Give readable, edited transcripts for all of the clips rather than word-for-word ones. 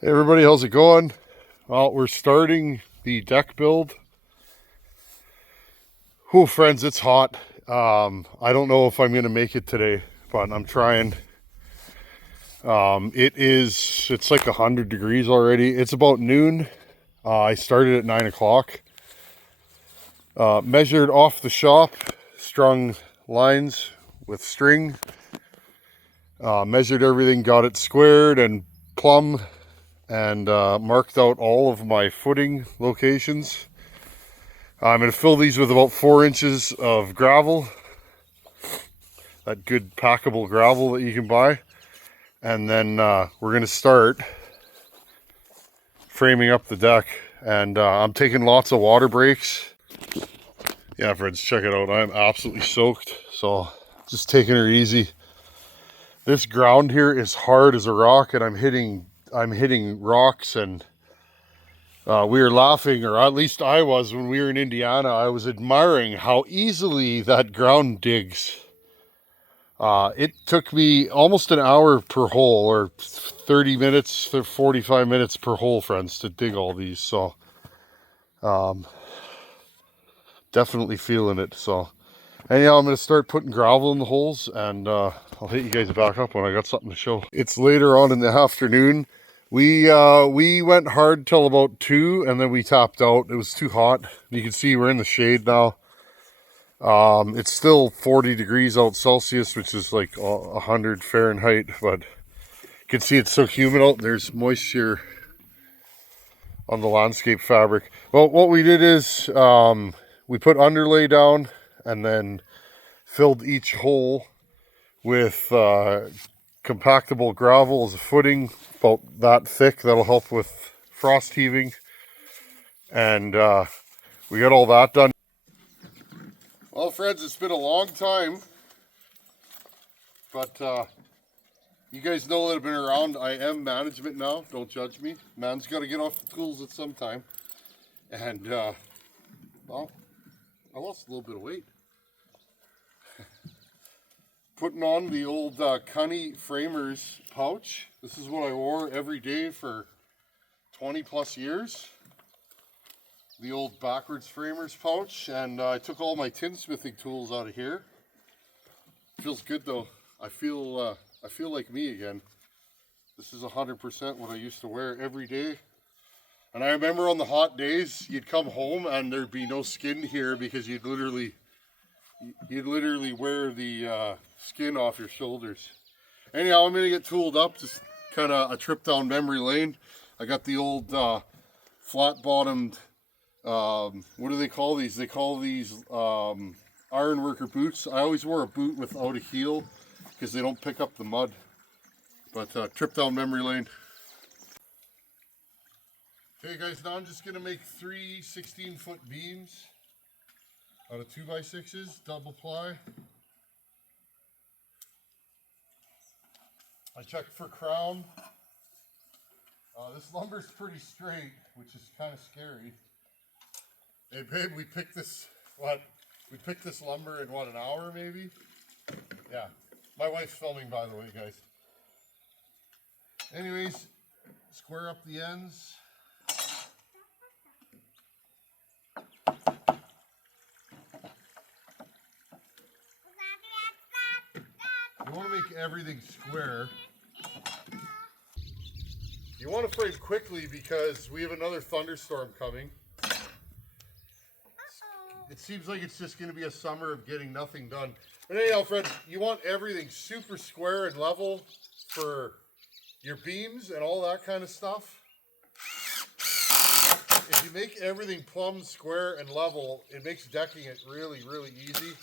Hey everybody, how's it going? Well, we're starting the deck build. Whew, friends, it's hot. I don't know if I'm going to make it today, but I'm trying. It's like 100 degrees already. It's about noon. I started at 9 o'clock. Measured off the shop, strung lines with string. Measured everything, got it squared and plumb, and marked out all of my footing locations. I'm going to fill these with about 4 inches of gravel, that good packable gravel that you can buy. And then we're going to start framing up the deck. And I'm taking lots of water breaks. Yeah, friends, check it out. I'm absolutely soaked. So just taking her easy. This ground here is hard as a rock, and I'm hitting rocks. And we were laughing, or at least I was, when we were in Indiana. I was admiring how easily that ground digs. It took me almost an hour per hole, or 30 minutes, 45 minutes per hole, friends, to dig all these. So definitely feeling it. So anyhow, I'm going to start putting gravel in the holes, and I'll hit you guys back up when I got something to show. It's later on in the afternoon. We went hard till about 2, and then we tapped out. It was too hot. You can see we're in the shade now. It's still 40 degrees out Celsius, which is like 100 Fahrenheit, but you can see it's so humid out. There's moisture on the landscape fabric. Well, what we did is we put underlay down and then filled each hole with compactable gravel as a footing, about that thick. That'll help with frost heaving. And we got all that done. Well, friends, it's been a long time, but you guys know that I've been around. I am management now. Don't judge me. Man's got to get off the tools at some time. And, well, I lost a little bit of weight. Putting on the old Cunny Framers pouch. This is what I wore every day for 20 plus years. The old backwards Framers pouch. And I took all my tinsmithing tools out of here. Feels good though. I feel like me again. This is 100% what I used to wear every day. And I remember on the hot days, you'd come home and there'd be no skin here because you'd literally wear the skin off your shoulders. Anyhow, I'm gonna get tooled up, just kind of a trip down memory lane. I got the old flat-bottomed, what do they call these? They call these iron worker boots. I always wore a boot without a heel because they don't pick up the mud. But trip down memory lane. Okay guys, now I'm just gonna make 3 16-foot beams out of 2x6s, double ply. I checked for crown. This lumber's pretty straight, which is kind of scary. Hey babe, we picked this lumber in what, an hour maybe? Yeah. My wife's filming, by the way, guys. Anyways, square up the ends. You want to make everything square. You want to frame quickly because we have another thunderstorm coming. It seems like it's just going to be a summer of getting nothing done. But anyhow, Fred, you want everything super square and level for your beams and all that kind of stuff. If you make everything plumb, square, and level, it makes decking it really, really easy.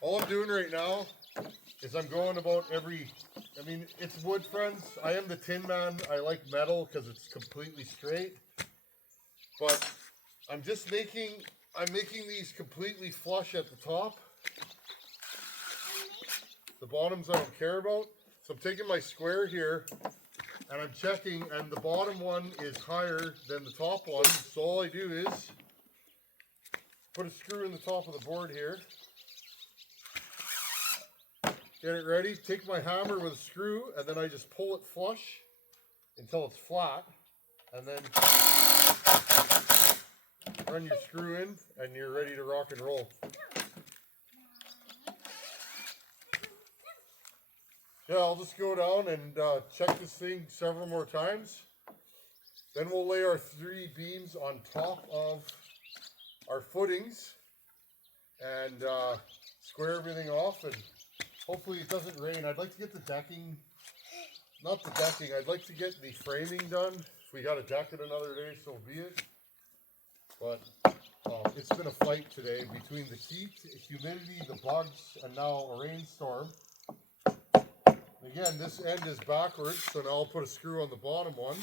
All I'm doing right now is I'm going about it's wood, friends. I am the tin man. I like metal because it's completely straight. But I'm making these completely flush at the top. The bottoms I don't care about. So I'm taking my square here and I'm checking, and the bottom one is higher than the top one. So all I do is put a screw in the top of the board here. Get it ready, take my hammer with a screw, and then I just pull it flush. until it's flat, and then run your screw in, and you're ready to rock and roll. Yeah, I'll just go down and check this thing several more times. Then we'll lay our 3 beams on top of our footings and square everything off, and hopefully it doesn't rain. I'd like to get the decking, not the decking, I'd like to get the framing done. If we got to deck it another day, so be it. But it's been a fight today between the heat, humidity, the bugs, and now a rainstorm. Again, this end is backwards, so now I'll put a screw on the bottom one.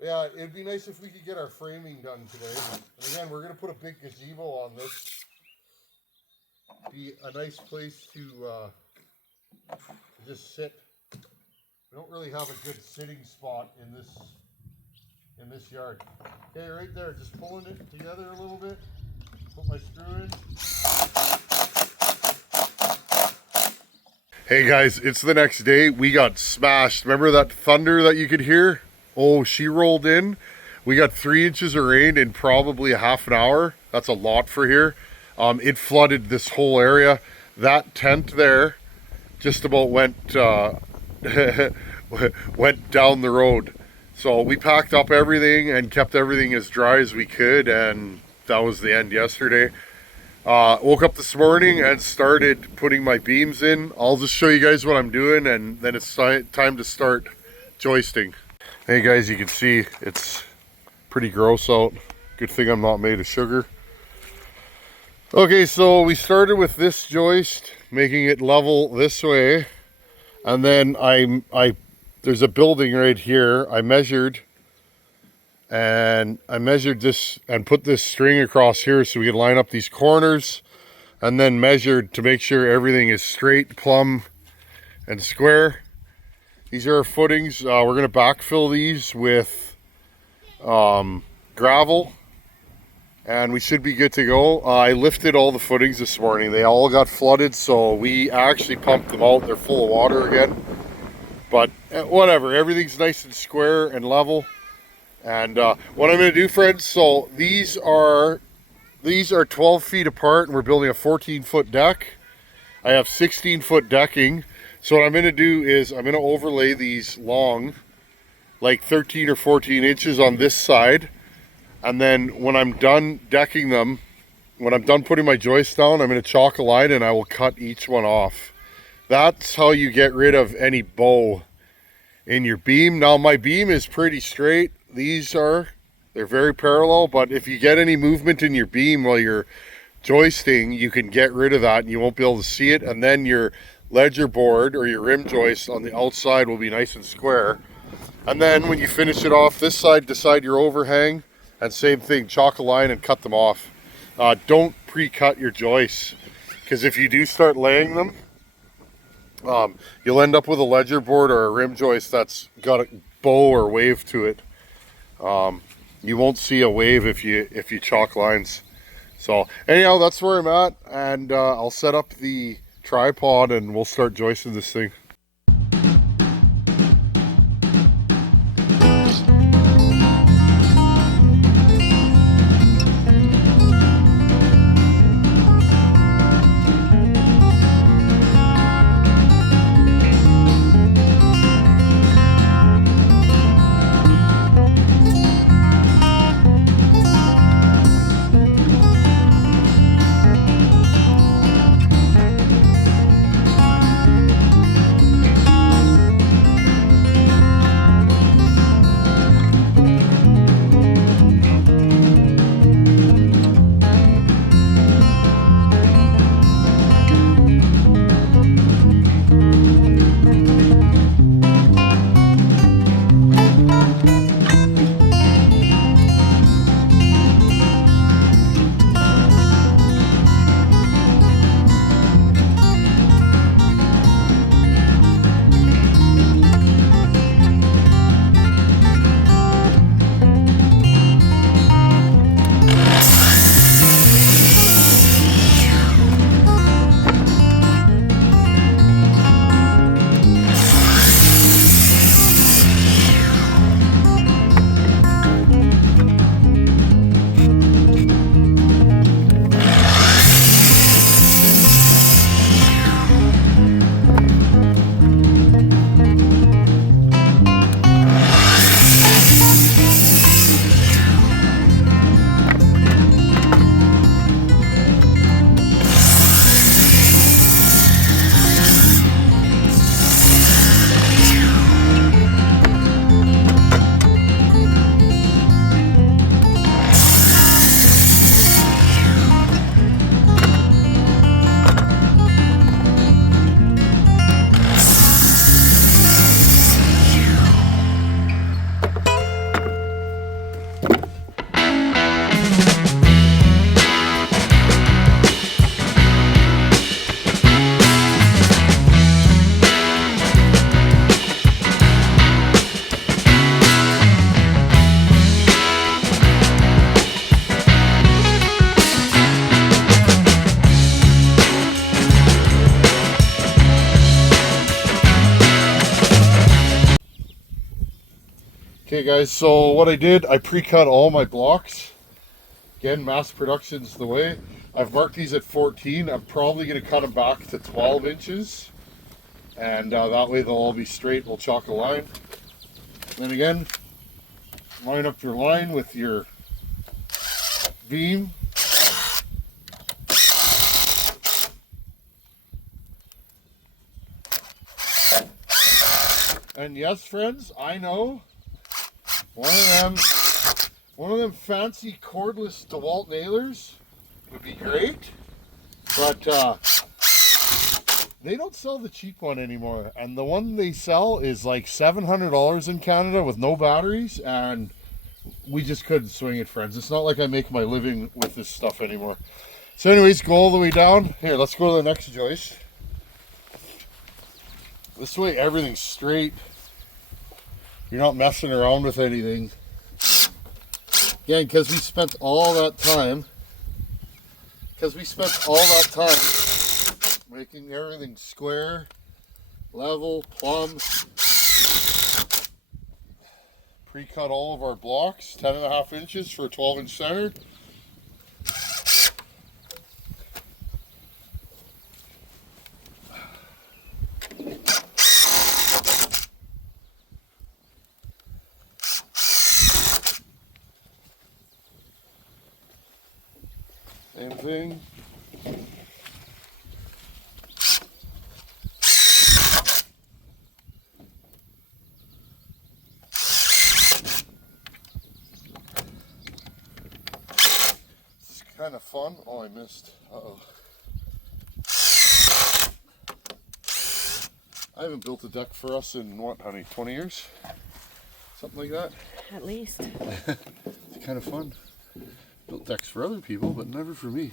Yeah, it'd be nice if we could get our framing done today. And again, we're going to put a big gazebo on this. Be a nice place to just sit. We don't really have a good sitting spot in this yard. Okay, right there, just pulling it together a little bit. Put my screw in. Hey guys, it's the next day. We got smashed. Remember that thunder that you could hear? Oh, she rolled in. We got 3 inches of rain in probably a half an hour. That's a lot for here. It flooded this whole area. That tent there just about went went down the road. So we packed up everything and kept everything as dry as we could, and that was the end yesterday. Woke up this morning and started putting my beams in. I'll just show you guys what I'm doing, and then it's time to start joisting. Hey guys, you can see it's pretty gross out. Good thing I'm not made of sugar. Okay, so we started with this joist, making it level this way, and then there's a building right here. I measured this and put this string across here so we could line up these corners, and then measured to make sure everything is straight, plumb, and square. These are our footings. We're going to backfill these with gravel, and we should be good to go. I lifted all the footings this morning. They all got flooded, so we actually pumped them out. They're full of water again. But whatever, everything's nice and square and level. And what I'm going to do, friends, so these are 12 feet apart, and we're building a 14-foot deck. I have 16-foot decking. So what I'm going to do is I'm going to overlay these long, like 13 or 14 inches on this side. And then when I'm done decking them, when I'm done putting my joists down, I'm going to chalk a line and I will cut each one off. That's how you get rid of any bow in your beam. Now my beam is pretty straight. They're very parallel, but if you get any movement in your beam while you're joisting, you can get rid of that and you won't be able to see it. And then your ledger board or your rim joist on the outside will be nice and square. And then when you finish it off this side, decide your overhang, and same thing, chalk a line and cut them off. Don't pre-cut your joists, because if you do start laying them, you'll end up with a ledger board or a rim joist that's got a bow or wave to it. You won't see a wave if you chalk lines. So anyhow, that's where I'm at, and I'll set up the tripod and we'll start joisting this thing. Okay guys, so what I did, I pre-cut all my blocks. Again, mass production's the way. I've marked these at 14. I'm probably going to cut them back to 12 inches. And that way they'll all be straight. We'll chalk a line. Then again, line up your line with your beam. And yes, friends, I know one of them fancy cordless DeWalt nailers would be great, but they don't sell the cheap one anymore. And the one they sell is like $700 in Canada with no batteries, and we just couldn't swing it, friends. It's not like I make my living with this stuff anymore. So anyways, go all the way down. Here, let's go to the next joist. This way everything's straight. You're not messing around with anything. Again, because we spent all that time making everything square, level, plumb. Pre-cut all of our blocks, 10.5 inches for a 12-inch center. Same thing. It's kind of fun. Oh, I missed. Uh-oh. I haven't built a deck for us in what, honey, 20 years? Something like that? At least. It's kind of fun. Built decks for other people, but never for me.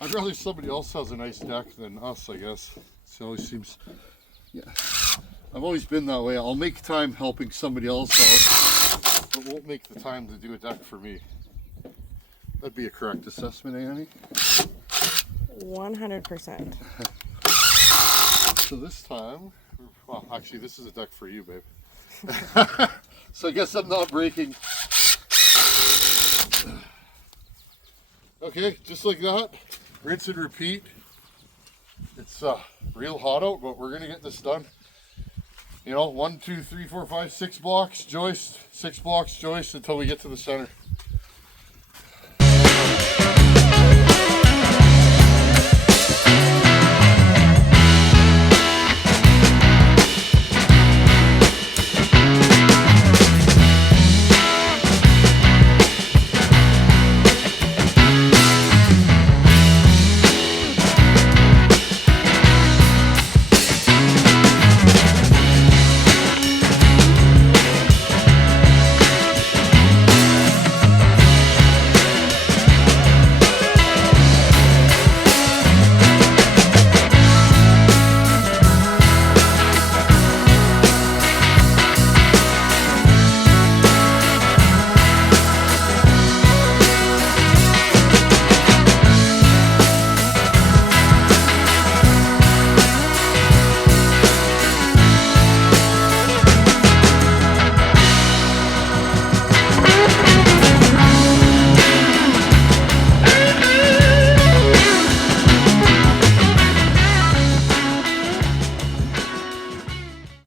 I'd rather somebody else has a nice deck than us, I guess. It always seems, yeah. I've always been that way. I'll make time helping somebody else out, but won't make the time to do a deck for me. That'd be a correct assessment, eh, honey? 100%. So this time, well, actually, this is a deck for you, babe. So I guess I'm not breaking. Okay, just like that, rinse and repeat. It's real hot out, but we're gonna get this done. You know, 1, 2, 3, 4, 5, 6 blocks joist, 6 blocks joist until we get to the center.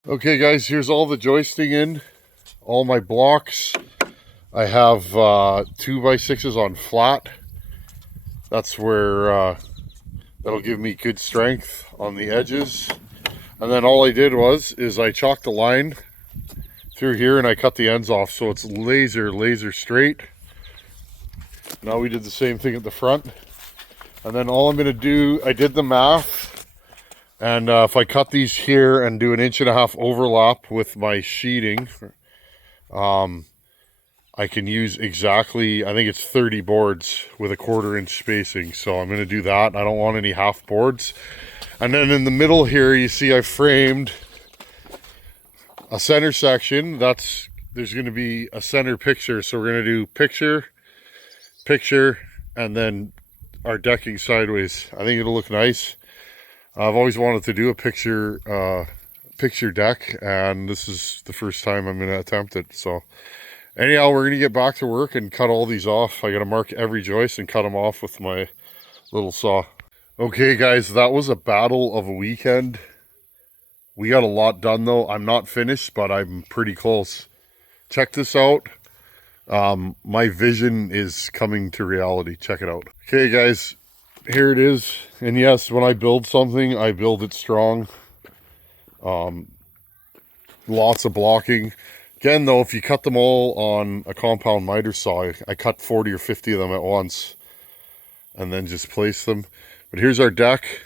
Okay guys, here's all the joisting in, all my blocks. I have 2x6s on flat. That's where that'll give me good strength on the edges. And then all I did is I chalked a line through here and I cut the ends off so it's laser straight. Now we did the same thing at the front. And then all I'm going to do, I did the math. And if I cut these here and do an 1.5 inch overlap with my sheeting, I can use exactly, I think it's 30 boards with a 1/4 inch spacing. So I'm going to do that. I don't want any half boards. And then in the middle here, you see I framed a center section. There's going to be a center picture. So we're going to do picture, and then our decking sideways. I think it'll look nice. I've always wanted to do a picture picture deck, and this is the first time I'm going to attempt it. So anyhow, we're going to get back to work and cut all these off. I got to mark every joist and cut them off with my little saw. Okay guys, that was a battle of a weekend. We got a lot done though. I'm not finished, but I'm pretty close. Check this out. My vision is coming to reality. Check it out. Okay guys, here it is. And yes, when I build something, I build it strong. Lots of blocking. Again though, if you cut them all on a compound miter saw, I cut 40 or 50 of them at once and then just place them. But here's our deck,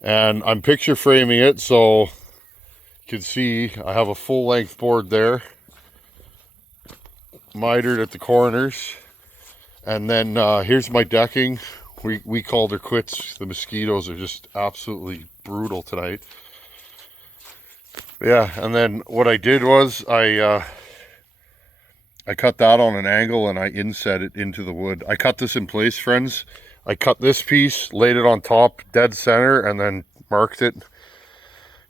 and I'm picture framing it so you can see I have a full length board there, mitered at the corners, and then here's my decking. We called her quits. The mosquitoes are just absolutely brutal tonight. Yeah, and then what I did was I cut that on an angle and I inset it into the wood. I cut this in place, friends. I cut this piece, laid it on top, dead center, and then marked it.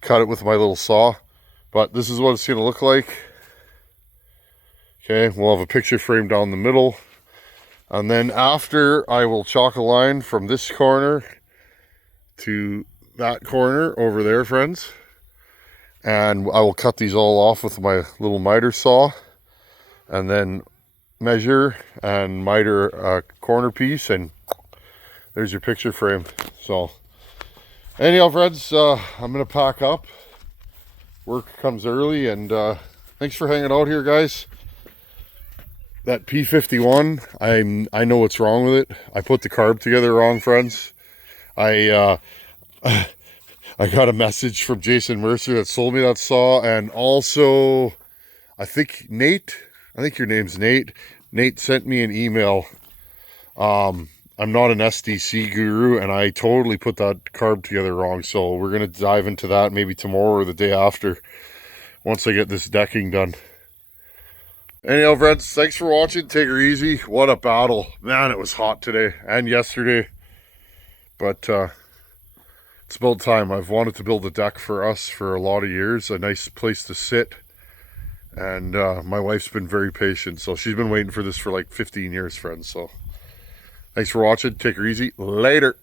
Cut it with my little saw. But this is what it's going to look like. Okay, we'll have a picture frame down the middle. And then after, I will chalk a line from this corner to that corner over there, friends. And I will cut these all off with my little miter saw. And then measure and miter a corner piece, and there's your picture frame. So anyhow, friends, I'm gonna pack up. Work comes early, and thanks for hanging out here, guys. That P51, I know what's wrong with it. I put the carb together wrong, friends. I got a message from Jason Mercer that sold me that saw, and also I think your name's Nate. Nate sent me an email. I'm not an SDC guru, and I totally put that carb together wrong. So we're going to dive into that maybe tomorrow or the day after, once I get this decking done. Anyhow, friends, thanks for watching. Take her easy. What a battle. Man, it was hot today and yesterday. But it's about time. I've wanted to build a deck for us for a lot of years. A nice place to sit. And my wife's been very patient. So she's been waiting for this for like 15 years, friends. So thanks for watching. Take her easy. Later.